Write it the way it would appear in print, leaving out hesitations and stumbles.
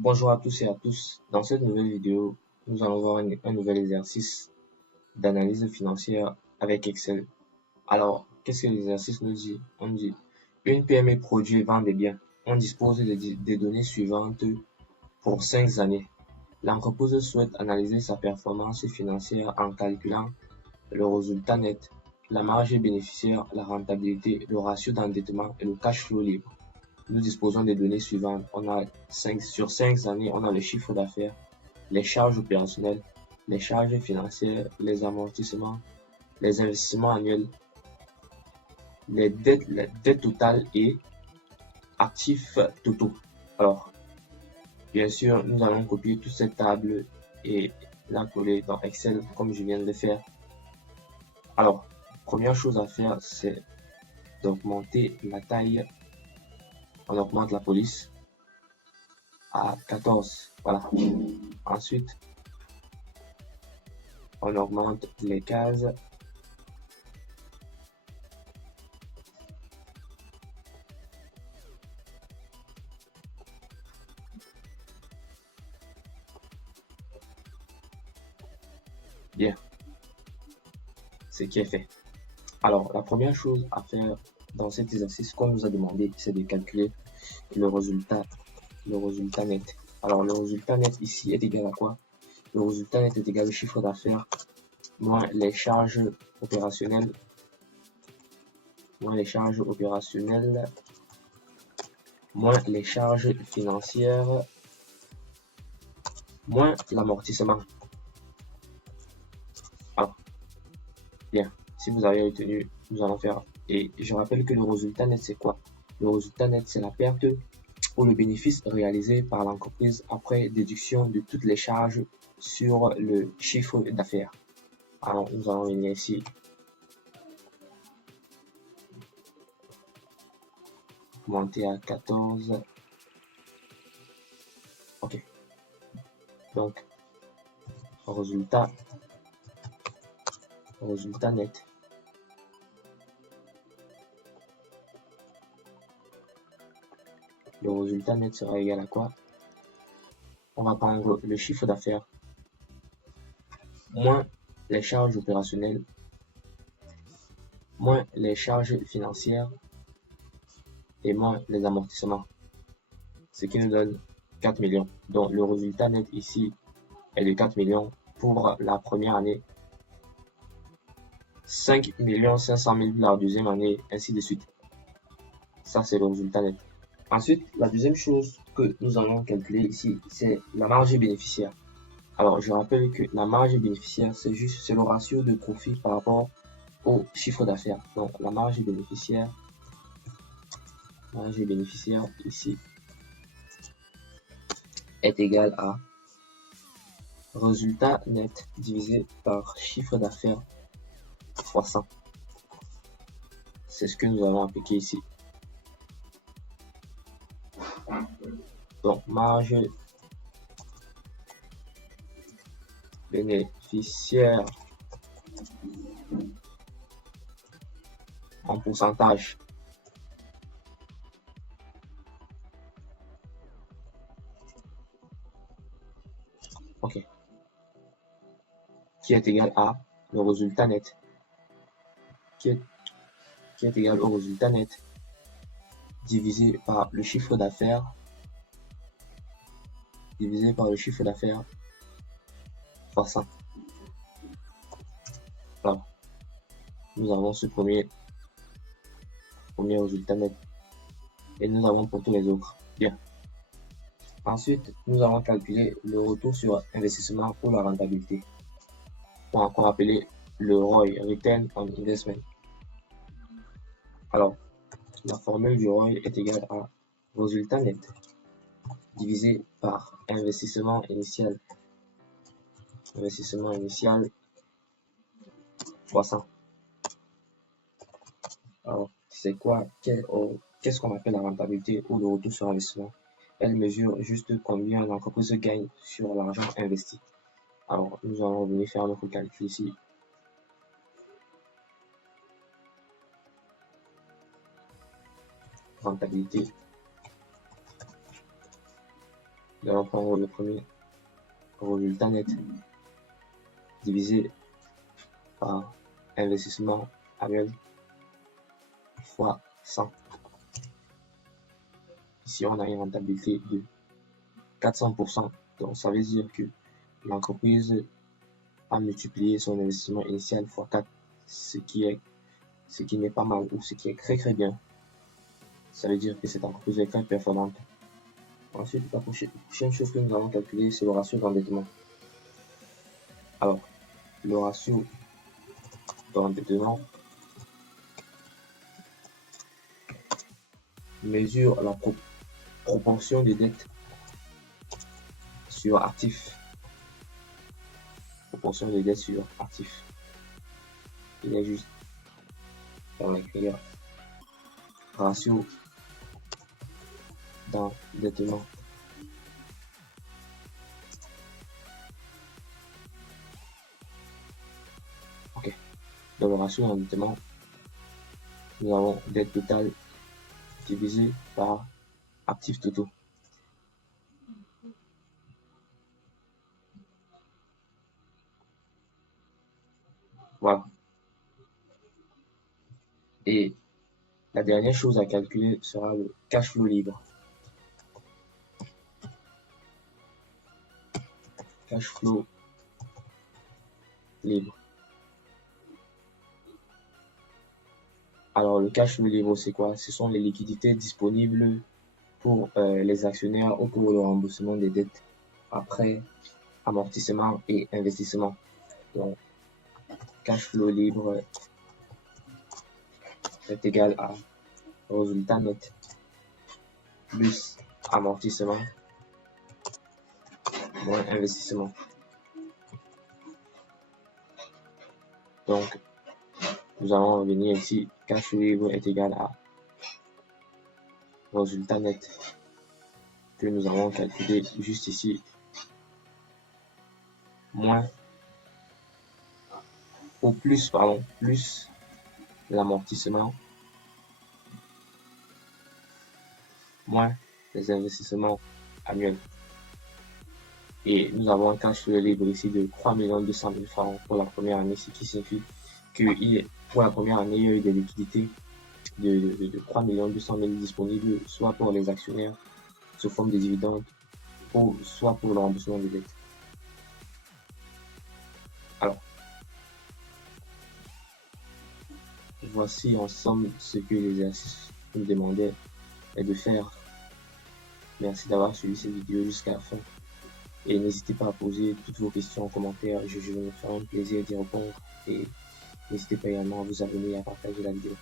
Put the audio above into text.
Bonjour à tous et à tous. Dans cette nouvelle vidéo, nous allons voir un nouvel exercice d'analyse financière avec Excel. Alors, qu'est-ce que l'exercice nous dit? On dit, une PME produit et vend des biens. On dispose des données suivantes pour 5 années. L'entreprise souhaite analyser sa performance financière en calculant le résultat net, la marge bénéficiaire, la rentabilité, le ratio d'endettement et le cash flow libre. Nous disposons des données suivantes. On a sur 5 années, on a le chiffre d'affaires, les charges opérationnelles, les charges financières, les amortissements, les investissements annuels, les dettes totales et actifs totaux. Alors, bien sûr, nous allons copier toute cette table et la coller dans Excel comme je viens de le faire. Alors, première chose à faire, c'est d'augmenter la taille. On augmente la police à 14. Voilà. Ensuite, on augmente les cases. Bien, ce qui est fait. Alors, la première chose à faire dans cet exercice qu'on nous a demandé, c'est de calculer le résultat net. Alors, le résultat net ici est égal à quoi? Le résultat net est égal au chiffre d'affaires moins les charges opérationnelles, moins les charges financières, moins l'amortissement. Alors, bien, si vous avez retenu, nous allons faire. Et je rappelle que le résultat net, c'est quoi? Le résultat net, c'est la perte ou le bénéfice réalisé par l'entreprise après déduction de toutes les charges sur le chiffre d'affaires. Alors, nous allons venir ici. Monter à 14. OK. Donc, résultat net. Le résultat net sera égal à quoi? On va prendre le chiffre d'affaires moins les charges opérationnelles moins les charges financières et moins les amortissements, ce qui nous donne 4 millions. Donc le résultat net ici est de 4 millions pour la première année, 5 500 000 la deuxième année, ainsi de suite. Ça, c'est le résultat net. Ensuite, la deuxième chose que nous allons calculer ici, c'est la marge bénéficiaire. Alors, je rappelle que la marge bénéficiaire, c'est le ratio de profit par rapport au chiffre d'affaires. Donc, la marge bénéficiaire ici est égale à résultat net divisé par chiffre d'affaires fois 100. C'est ce que nous allons appliquer ici. Donc, marge bénéficiaire en pourcentage OK, qui est égal à le résultat net qui est égal au résultat net divisé par le chiffre d'affaires fois 100. Alors, nous avons ce premier résultat net et nous avons pour tous les autres. Bien. Ensuite, nous allons calculer le retour sur investissement ou la rentabilité, ou encore appelé le ROI, Return on Investment. Alors, la formule du ROI est égale à résultat net divisé par investissement initial fois 100. Alors, c'est quoi? Qu'est-ce qu'on appelle la rentabilité ou le retour sur investissement? Elle mesure juste combien l'entreprise gagne sur l'argent investi. Alors, nous allons venir faire notre calcul ici. Rentabilité. nous allons prendre le premier résultat net divisé par investissement annuel fois 100. Ici, on a une rentabilité de 400%. Donc, ça veut dire que l'entreprise a multiplié son investissement initial fois 4, ce qui n'est pas mal ou ce qui est très bien. Ça veut dire que cette entreprise est très performante. Ensuite, la prochaine chose que nous allons calculer, c'est le ratio d'endettement. Alors, le ratio d'endettement mesure la proportion de dettes sur actifs. Proportion de dettes sur actifs. Il est juste dans l'écrire ratio d'endettement. Ok. Dans le ratio d'endettement, nous avons dette totale divisé par actifs totaux. Voilà. Et la dernière chose à calculer sera le cash flow libre. Cash flow libre. Alors, le cash flow libre, c'est quoi? Ce sont les liquidités disponibles pour les actionnaires ou pour le remboursement des dettes après amortissement et investissement. Donc, cash flow libre est égal à résultat net plus amortissement moins investissement. Donc, nous allons revenir ici, cash flow libre est égal à résultat net que nous allons calculer juste ici, moins ou plus, pardon, plus l'amortissement moins les investissements annuels. Et nous avons un cash flow libre ici de 3 200 000 francs pour la première année, ce qui signifie que pour la première année, il y a eu des liquidités de 3 200 000 disponibles, soit pour les actionnaires sous forme de dividendes, ou soit pour le remboursement des dettes. Alors, voici en somme ce que l'exercice nous demandait de faire. Merci d'avoir suivi cette vidéo jusqu'à la fin. Et n'hésitez pas à poser toutes vos questions en commentaire. Je vais me faire un plaisir d'y répondre. Et n'hésitez pas également à vous abonner et à partager la vidéo.